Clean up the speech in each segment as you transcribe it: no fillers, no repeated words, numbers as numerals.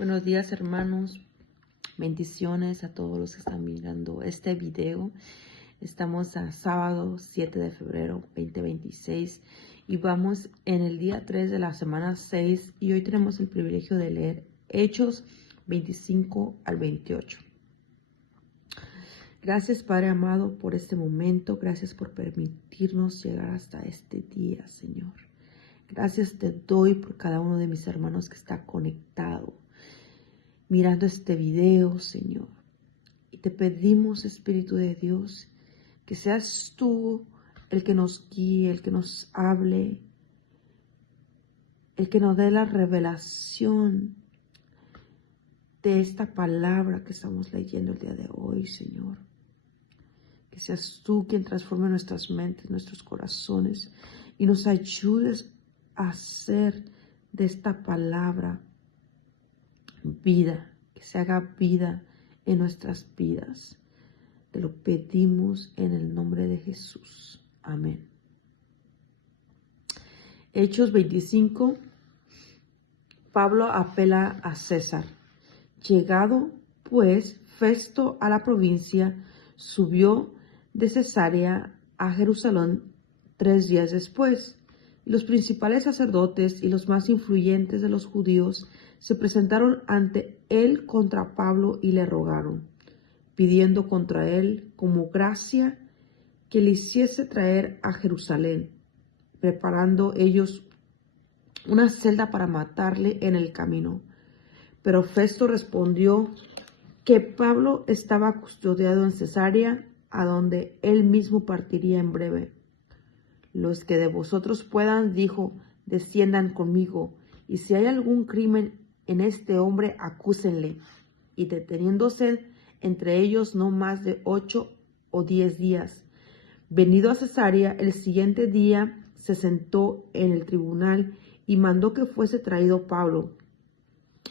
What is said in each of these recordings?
Buenos días, hermanos. Bendiciones a todos los que están mirando este video. Estamos a sábado 7 de febrero 2026 y vamos en el día 3 de la semana 6 y hoy tenemos el privilegio de leer Hechos 25 al 28. Gracias, Padre amado, por este momento. Gracias por permitirnos llegar hasta este día, Señor. Gracias te doy por cada uno de mis hermanos que está conectado mirando este video, Señor. Y te pedimos, Espíritu de Dios, que seas tú el que nos guíe, el que nos hable, el que nos dé la revelación de esta palabra que estamos leyendo el día de hoy, Señor. Que seas tú quien transforme nuestras mentes, nuestros corazones y nos ayudes a hacer de esta palabra vida, que se haga vida en nuestras vidas. Te lo pedimos en el nombre de Jesús. Amén. Hechos 25. Pablo apela a César. Llegado, pues, Festo a la provincia, subió de Cesarea a Jerusalén 3 días después. Y los principales sacerdotes y los más influyentes de los judíos se presentaron ante él contra Pablo y le rogaron, pidiendo contra él como gracia que le hiciese traer a Jerusalén, preparando ellos una celda para matarle en el camino. Pero Festo respondió que Pablo estaba custodiado en Cesarea, a donde él mismo partiría en breve. Los que de vosotros puedan, dijo, desciendan conmigo, y si hay algún crimen en este hombre, acúsenle. Y deteniéndose entre ellos no más de 8 o 10 días. Venido a Cesarea, el siguiente día se sentó en el tribunal y mandó que fuese traído Pablo.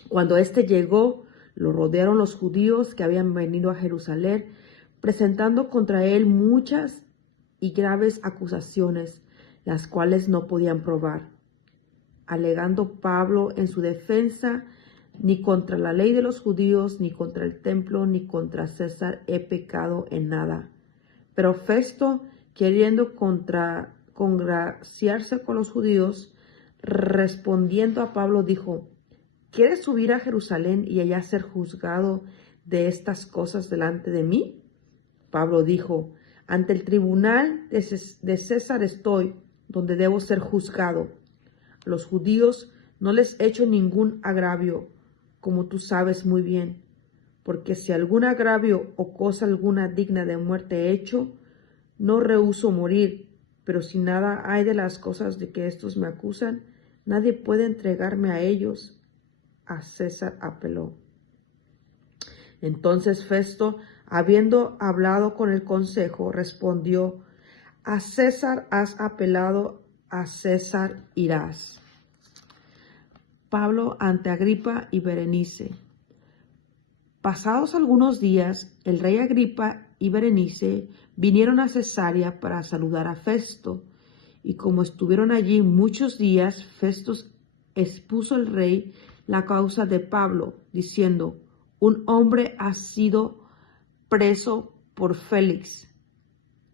Cuando éste llegó, lo rodearon los judíos que habían venido a Jerusalén, presentando contra él muchas y graves acusaciones, las cuales no podían probar. Alegando Pablo en su defensa, ni contra la ley de los judíos, ni contra el templo, ni contra César he pecado en nada. Pero Festo, queriendo congraciarse con los judíos, respondiendo a Pablo, dijo: ¿Quieres subir a Jerusalén y allá ser juzgado de estas cosas delante de mí? Pablo dijo: ante el tribunal de César estoy, donde debo ser juzgado. A los judíos no les he hecho ningún agravio, como tú sabes muy bien, porque si algún agravio o cosa alguna digna de muerte he hecho, no rehúso morir, pero si nada hay de las cosas de que estos me acusan, nadie puede entregarme a ellos. A César apeló. Entonces Festo, habiendo hablado con el consejo, respondió: a César has apelado, a César irás. Pablo ante Agripa y Berenice. Pasados algunos días, el rey Agripa y Berenice vinieron a Cesarea para saludar a Festo, y como estuvieron allí muchos días, Festo expuso al rey la causa de Pablo, diciendo: un hombre ha sido preso por Félix,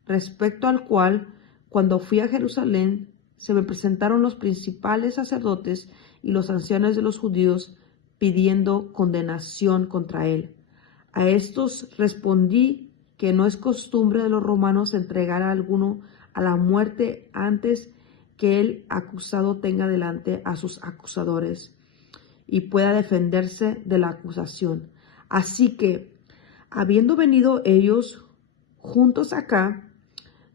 respecto al cual, cuando fui a Jerusalén, se me presentaron los principales sacerdotes y los ancianos de los judíos pidiendo condenación contra él. A estos respondí que no es costumbre de los romanos entregar a alguno a la muerte antes que el acusado tenga delante a sus acusadores y pueda defenderse de la acusación. Así que, habiendo venido ellos juntos acá,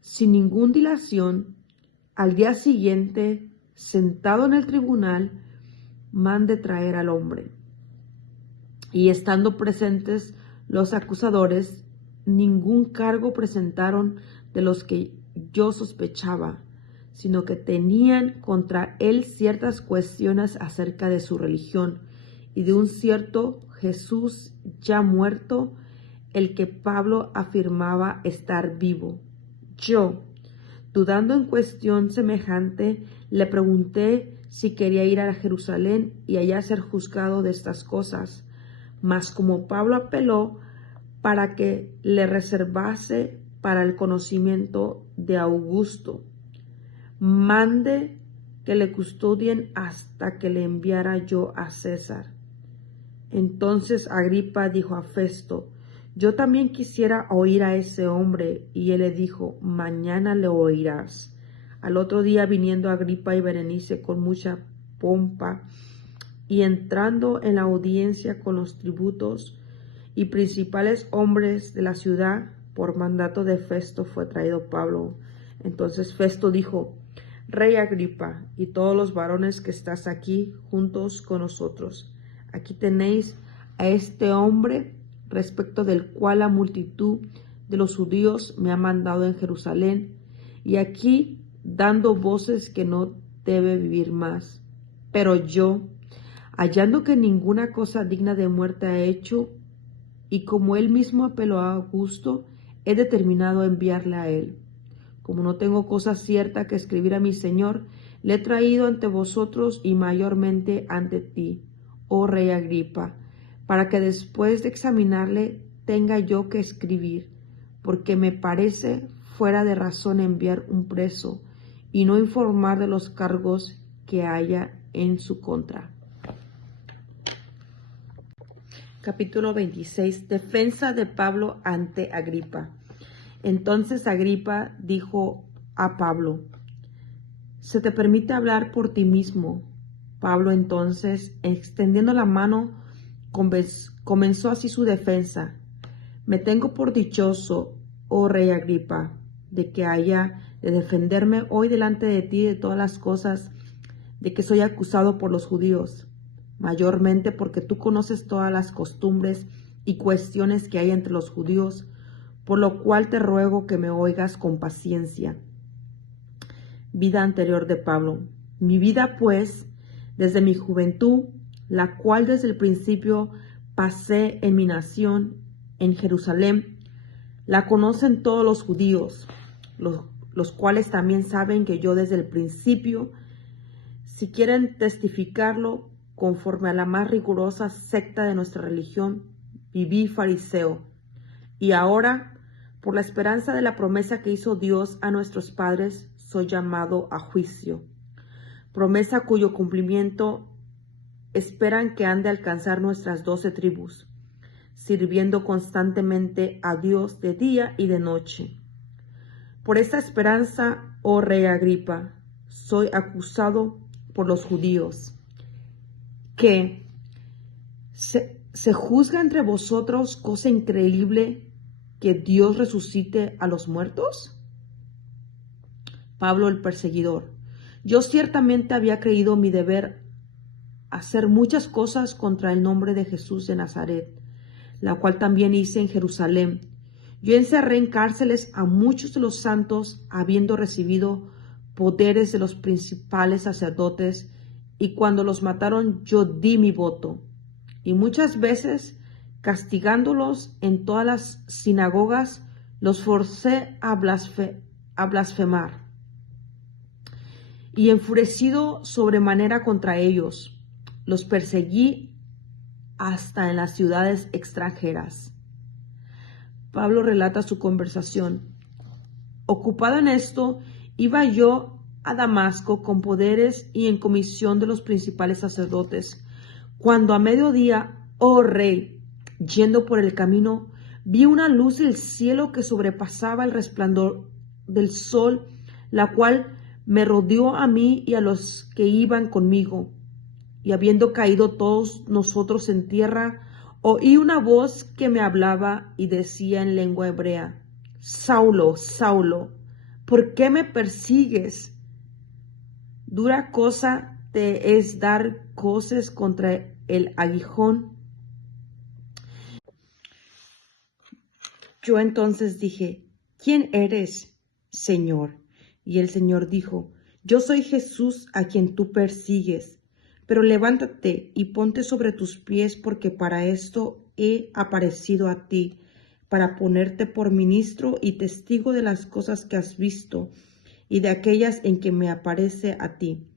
sin ninguna dilación, al día siguiente, sentado en el tribunal, mande traer al hombre. Y estando presentes los acusadores, ningún cargo presentaron de los que yo sospechaba, sino que tenían contra él ciertas cuestiones acerca de su religión y de un cierto Jesús ya muerto, el que Pablo afirmaba estar vivo. Yo, dudando en cuestión semejante, le pregunté si quería ir a Jerusalén y allá ser juzgado de estas cosas. Mas como Pablo apeló para que le reservase para el conocimiento de Augusto, mande que le custodien hasta que le enviara yo a César. Entonces Agripa dijo a Festo: yo también quisiera oír a ese hombre. Y él le dijo: mañana le oirás. Al otro día, viniendo Agripa y Berenice con mucha pompa, y entrando en la audiencia con los tributos y principales hombres de la ciudad, por mandato de Festo fue traído Pablo. Entonces Festo dijo: Rey Agripa, y todos los varones que estás aquí juntos con nosotros, aquí tenéis a este hombre, respecto del cual la multitud de los judíos me ha mandado en Jerusalén, y aquí dando voces que no debe vivir más. Pero yo, hallando que ninguna cosa digna de muerte ha hecho, y como él mismo apeló a Augusto, he determinado enviarle a él. Como no tengo cosa cierta que escribir a mi Señor, le he traído ante vosotros y mayormente ante ti, oh Rey Agripa, para que después de examinarle tenga yo que escribir, porque me parece fuera de razón enviar un preso y no informar de los cargos que haya en su contra. Capítulo 26. Defensa de Pablo ante Agripa. Entonces Agripa dijo a Pablo: ¿se te permite hablar por ti mismo? Pablo entonces, extendiendo la mano, comenzó así su defensa: me tengo por dichoso, oh Rey Agripa, de que haya de defenderme hoy delante de ti de todas las cosas de que soy acusado por los judíos, mayormente porque tú conoces todas las costumbres y cuestiones que hay entre los judíos, por lo cual te ruego que me oigas con paciencia. Vida anterior de Pablo. Mi vida, pues, desde mi juventud, la cual desde el principio pasé en mi nación, en Jerusalén, la conocen todos los judíos, los cuales también saben que yo desde el principio, si quieren testificarlo, conforme a la más rigurosa secta de nuestra religión, viví fariseo. Y ahora, por la esperanza de la promesa que hizo Dios a nuestros padres, soy llamado a juicio. Promesa cuyo cumplimiento esperan que han de alcanzar nuestras 12 tribus, sirviendo constantemente a Dios de día y de noche. Por esta esperanza, oh Rey Agripa, soy acusado por los judíos, que se juzga entre vosotros cosa increíble, que Dios resucite a los muertos. Pablo el perseguidor. Yo ciertamente había creído mi deber hacer muchas cosas contra el nombre de Jesús de Nazaret, la cual también hice en Jerusalén. Yo encerré en cárceles a muchos de los santos, habiendo recibido poderes de los principales sacerdotes, y cuando los mataron yo di mi voto. Y muchas veces, castigándolos en todas las sinagogas, los forcé a blasfemar. Y enfurecido sobremanera contra ellos, los perseguí hasta en las ciudades extranjeras. Pablo relata su conversación. Ocupado en esto, iba yo a Damasco con poderes y en comisión de los principales sacerdotes, cuando a mediodía, oh Rey, yendo por el camino, vi una luz del cielo que sobrepasaba el resplandor del sol, la cual me rodeó a mí y a los que iban conmigo. Y habiendo caído todos nosotros en tierra, oí una voz que me hablaba y decía en lengua hebrea: Saulo, Saulo, ¿por qué me persigues? Dura cosa te es dar coces contra el aguijón. Yo entonces dije: ¿quién eres, Señor? Y el Señor dijo: yo soy Jesús a quien tú persigues. Pero levántate y ponte sobre tus pies, porque para esto he aparecido a ti, para ponerte por ministro y testigo de las cosas que has visto y de aquellas en que me aparece a ti.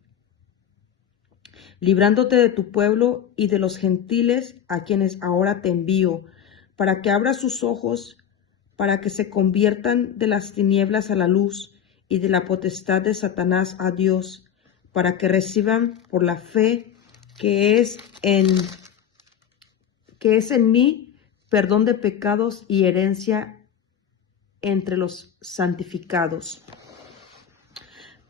librándote de tu pueblo y de los gentiles a quienes ahora te envío, para que abras sus ojos, para que se conviertan de las tinieblas a la luz y de la potestad de Satanás a Dios, para que reciban por la fe que es en mí perdón de pecados y herencia entre los santificados.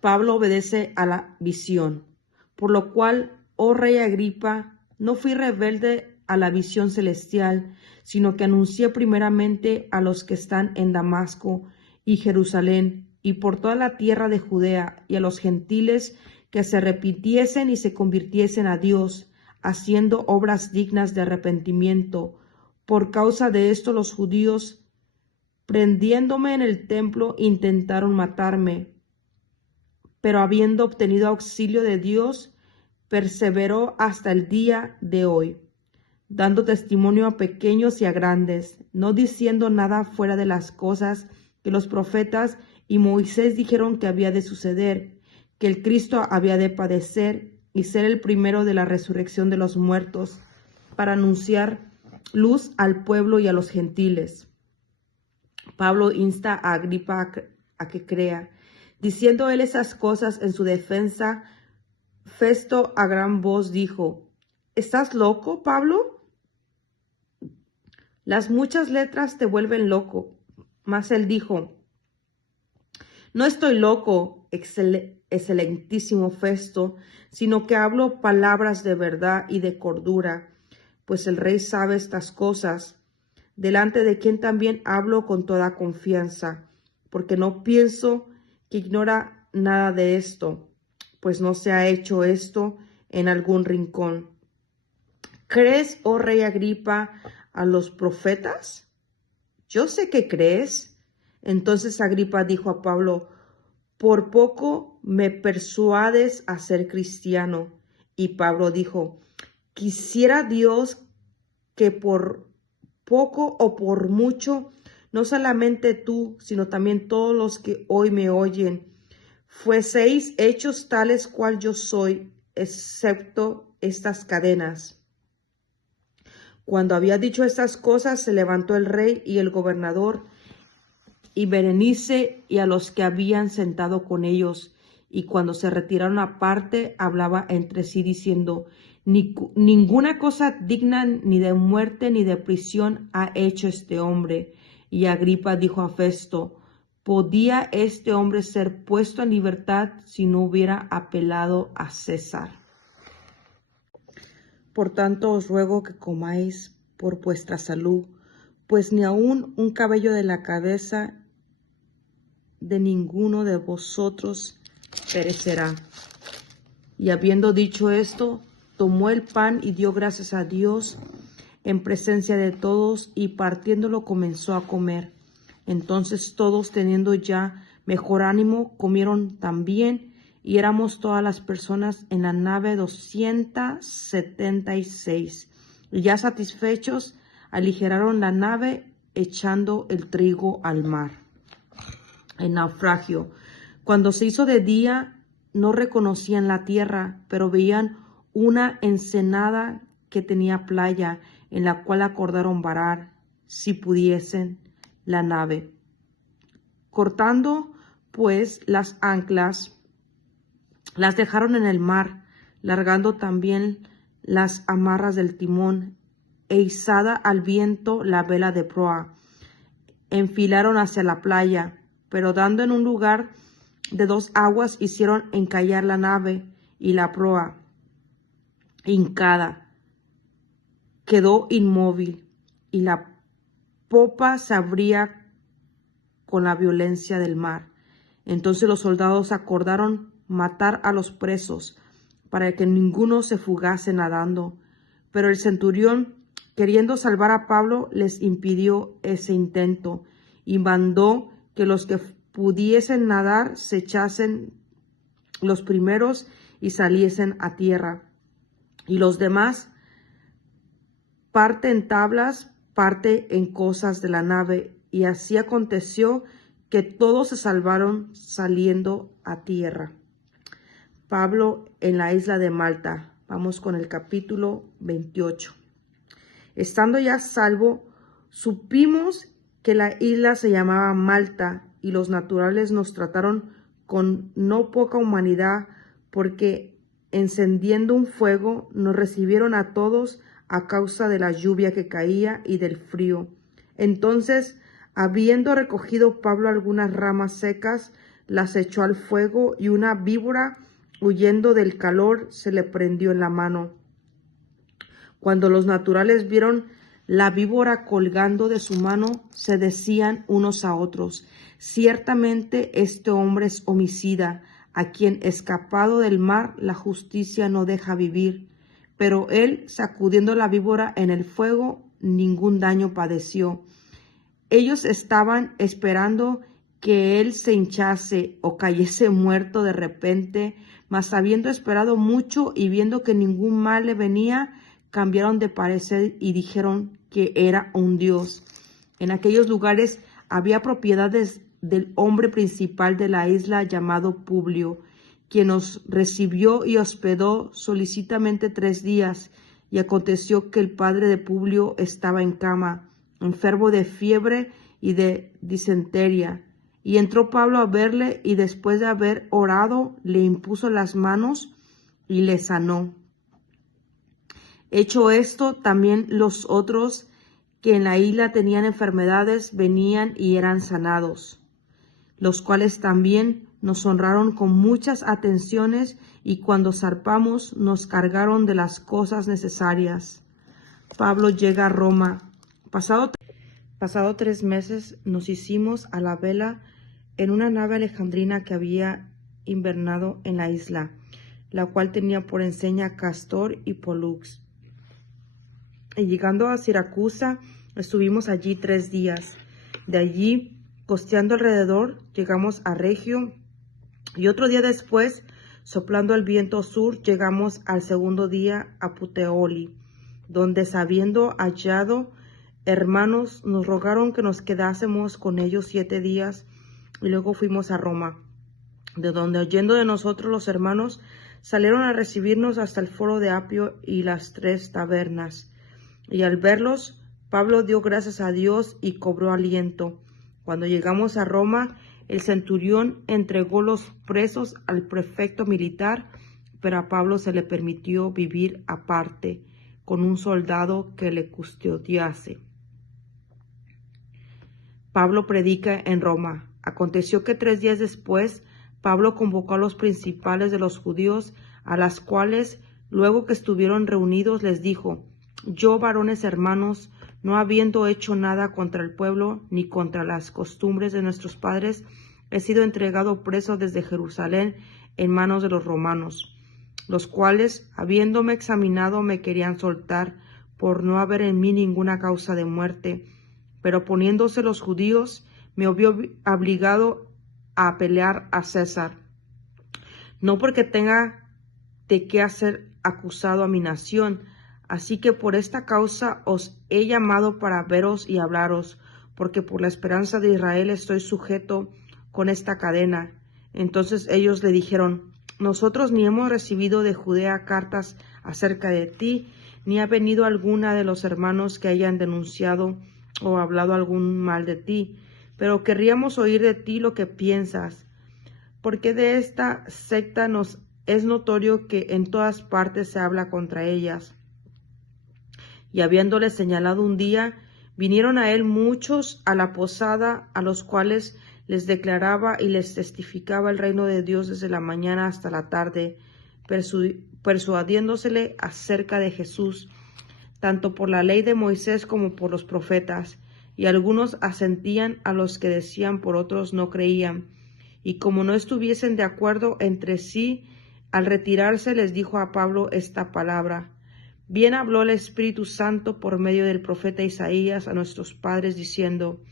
Pablo obedece a la visión, por lo cual, oh rey Agripa, no fui rebelde a la visión celestial, sino que anuncié primeramente a los que están en Damasco y Jerusalén y por toda la tierra de Judea y a los gentiles que se arrepintiesen y se convirtiesen a Dios, haciendo obras dignas de arrepentimiento. Por causa de esto los judíos, prendiéndome en el templo, intentaron matarme, pero habiendo obtenido auxilio de Dios, perseveró hasta el día de hoy, dando testimonio a pequeños y a grandes, no diciendo nada fuera de las cosas que los profetas y Moisés dijeron que había de suceder, que el Cristo había de padecer y ser el primero de la resurrección de los muertos, para anunciar luz al pueblo y a los gentiles. Pablo insta a Agripa a que crea. Diciendo él esas cosas en su defensa, Festo a gran voz dijo: ¿Estás loco, Pablo? Las muchas letras te vuelven loco. Mas él dijo: No estoy loco, excelentísimo Festo, sino que hablo palabras de verdad y de cordura, pues el rey sabe estas cosas, delante de quien también hablo con toda confianza, porque no pienso que ignora nada de esto, pues no se ha hecho esto en algún rincón. ¿Crees, oh rey Agripa, a los profetas? Yo sé que crees. Entonces Agripa dijo a Pablo: por poco me persuades a ser cristiano. Y Pablo dijo: quisiera Dios que por poco o por mucho, no solamente tú, sino también todos los que hoy me oyen, fueseis hechos tales cual yo soy, excepto estas cadenas. Cuando había dicho estas cosas, se levantó el rey y el gobernador y Berenice y a los que habían sentado con ellos, y cuando se retiraron aparte, hablaba entre sí diciendo: ninguna cosa digna ni de muerte ni de prisión ha hecho este hombre. Y Agripa dijo a Festo: ¿podía este hombre ser puesto en libertad si no hubiera apelado a César? Por tanto os ruego que comáis por vuestra salud, pues ni aun un cabello de la cabeza de ninguno de vosotros perecerá. Y habiendo dicho esto, tomó el pan y dio gracias a Dios en presencia de todos, y partiéndolo comenzó a comer. Entonces todos, teniendo ya mejor ánimo, comieron también, y éramos todas las personas en la nave 276. Y ya satisfechos, aligeraron la nave, echando el trigo al mar. El naufragio. Cuando se hizo de día, no reconocían la tierra, pero veían una ensenada que tenía playa, en la cual acordaron varar, si pudiesen, la nave. Cortando, pues, las anclas, las dejaron en el mar, largando también las amarras del timón, e izada al viento la vela de proa. Enfilaron hacia la playa, pero dando en un lugar de 2 aguas, hicieron encallar la nave, y la proa, hincada, quedó inmóvil, y la popa se abría con la violencia del mar. Entonces los soldados acordaron matar a los presos, para que ninguno se fugase nadando. Pero el centurión, queriendo salvar a Pablo, les impidió ese intento, y mandó que los que pudiesen nadar se echasen los primeros y saliesen a tierra, y los demás, parte en tablas, parte en cosas de la nave. Y así aconteció que todos se salvaron saliendo a tierra. Pablo en la isla de Malta. Vamos con el capítulo 28. Estando ya a salvo, supimos que la isla se llamaba Malta, y los naturales nos trataron con no poca humanidad, porque encendiendo un fuego nos recibieron a todos a causa de la lluvia que caía y del frío. Entonces, habiendo recogido Pablo algunas ramas secas, las echó al fuego, y una víbora, huyendo del calor, se le prendió en la mano. Cuando los naturales vieron la víbora colgando de su mano, se decían unos a otros: ciertamente este hombre es homicida, a quien escapado del mar la justicia no deja vivir. Pero él, sacudiendo la víbora en el fuego, ningún daño padeció. Ellos estaban esperando que él se hinchase o cayese muerto de repente, mas habiendo esperado mucho y viendo que ningún mal le venía, cambiaron de parecer y dijeron que era un dios. En aquellos lugares había propiedades del hombre principal de la isla llamado Publio, quien nos recibió y hospedó solicitamente 3 días. Y aconteció que el padre de Publio estaba en cama, enfermo de fiebre y de disentería. Y entró Pablo a verle, y después de haber orado, le impuso las manos y le sanó. Hecho esto, también los otros que en la isla tenían enfermedades venían y eran sanados, los cuales también nos honraron con muchas atenciones, y cuando zarpamos nos cargaron de las cosas necesarias. Pablo llega a Roma. Pasado 3 meses nos hicimos a la vela en una nave alejandrina que había invernado en la isla, la cual tenía por enseña Castor y Pólux. Y llegando a Siracusa, estuvimos allí 3 días. De allí, costeando alrededor, llegamos a Regio, y otro día después, soplando el viento sur, llegamos al segundo día a Puteoli, donde, habiendo hallado hermanos, nos rogaron que nos quedásemos con ellos 7 días, y luego fuimos a Roma, de donde, oyendo de nosotros los hermanos, salieron a recibirnos hasta el foro de Apio y las 3 tabernas. Y al verlos, Pablo dio gracias a Dios y cobró aliento. Cuando llegamos a Roma, el centurión entregó los presos al prefecto militar, pero a Pablo se le permitió vivir aparte, con un soldado que le custodiase. Pablo predica en Roma. Aconteció que 3 días después, Pablo convocó a los principales de los judíos, a las cuales, luego que estuvieron reunidos, les dijo: yo, varones hermanos, no habiendo hecho nada contra el pueblo, ni contra las costumbres de nuestros padres, he sido entregado preso desde Jerusalén en manos de los romanos, los cuales, habiéndome examinado, me querían soltar, por no haber en mí ninguna causa de muerte. Pero poniéndose los judíos, me vio obligado a pelear a César, no porque tenga de qué hacer acusado a mi nación. Así que por esta causa os he llamado para veros y hablaros, porque por la esperanza de Israel estoy sujeto con esta cadena. Entonces ellos le dijeron: nosotros ni hemos recibido de Judea cartas acerca de ti, ni ha venido alguna de los hermanos que hayan denunciado o hablado algún mal de ti, pero querríamos oír de ti lo que piensas, porque de esta secta nos es notorio que en todas partes se habla contra ellas. Y habiéndole señalado un día, vinieron a él muchos a la posada, a los cuales les declaraba y les testificaba el reino de Dios desde la mañana hasta la tarde, persuadiéndosele acerca de Jesús, tanto por la ley de Moisés como por los profetas. Y algunos asentían a los que decían, por otros no creían. Y como no estuviesen de acuerdo entre sí, al retirarse les dijo a Pablo esta palabra: bien habló el Espíritu Santo por medio del profeta Isaías a nuestros padres, diciendo: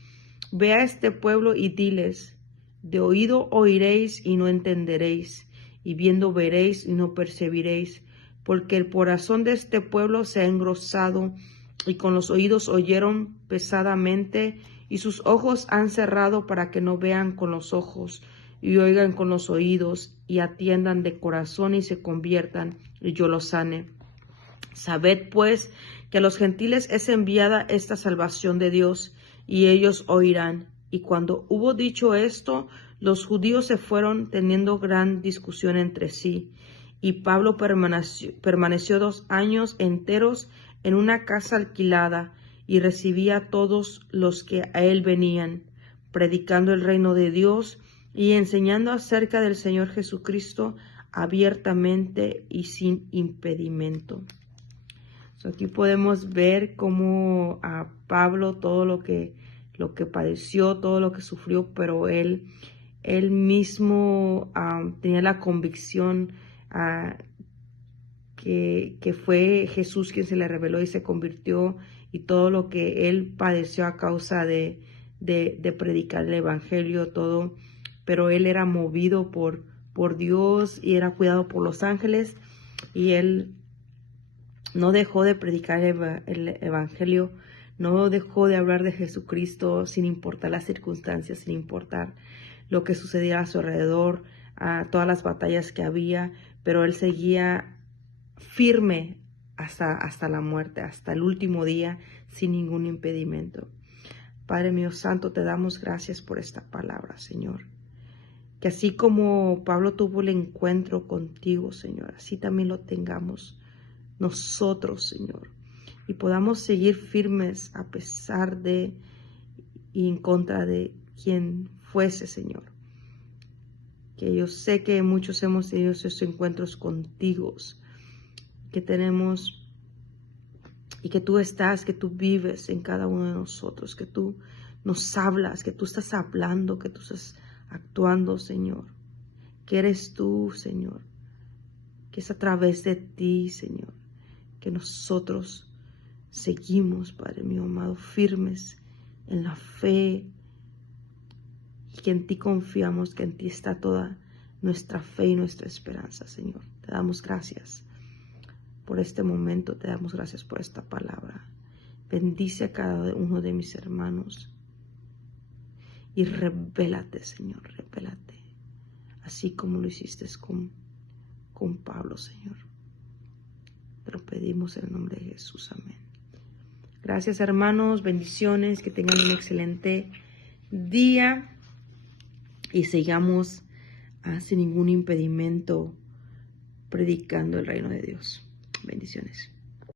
ve a este pueblo y diles, de oído oiréis y no entenderéis, y viendo veréis y no percibiréis, porque el corazón de este pueblo se ha engrosado, y con los oídos oyeron pesadamente, y sus ojos han cerrado para que no vean con los ojos, y oigan con los oídos, y atiendan de corazón y se conviertan, y yo los sane. Sabed pues que a los gentiles es enviada esta salvación de Dios, y ellos oirán. Y cuando hubo dicho esto, los judíos se fueron teniendo gran discusión entre sí. Y Pablo permaneció 2 años enteros en una casa alquilada, y recibía a todos los que a él venían, predicando el reino de Dios y enseñando acerca del Señor Jesucristo abiertamente y sin impedimento. Aquí podemos ver cómo a Pablo todo lo que padeció, todo lo que sufrió, pero él mismo tenía la convicción que fue Jesús quien se le reveló y se convirtió, y todo lo que él padeció a causa de predicar el evangelio, todo, pero él era movido por Dios y era cuidado por los ángeles, y él no dejó de predicar el evangelio, no dejó de hablar de Jesucristo sin importar las circunstancias, sin importar lo que sucediera a su alrededor, a todas las batallas que había, pero él seguía firme hasta la muerte, hasta el último día, sin ningún impedimento. Padre mío santo, te damos gracias por esta palabra, Señor. Que así como Pablo tuvo el encuentro contigo, Señor, así también lo tengamos nosotros, Señor, y podamos seguir firmes a pesar de y en contra de quien fuese, Señor. Que yo sé que muchos hemos tenido esos encuentros contigo, que tenemos, y que tú estás, que tú vives en cada uno de nosotros, que tú nos hablas, que tú estás hablando, que tú estás actuando, Señor, que eres tú, Señor, que es a través de ti, Señor, que nosotros seguimos, Padre mío amado, firmes en la fe, y que en ti confiamos, que en ti está toda nuestra fe y nuestra esperanza, Señor. Te damos gracias por este momento, te damos gracias por esta palabra. Bendice a cada uno de mis hermanos y revélate, Señor, revélate, así como lo hiciste con Pablo, Señor. Te lo pedimos en el nombre de Jesús, amén. Gracias, hermanos, bendiciones, que tengan un excelente día y sigamos sin ningún impedimento predicando el reino de Dios. Bendiciones.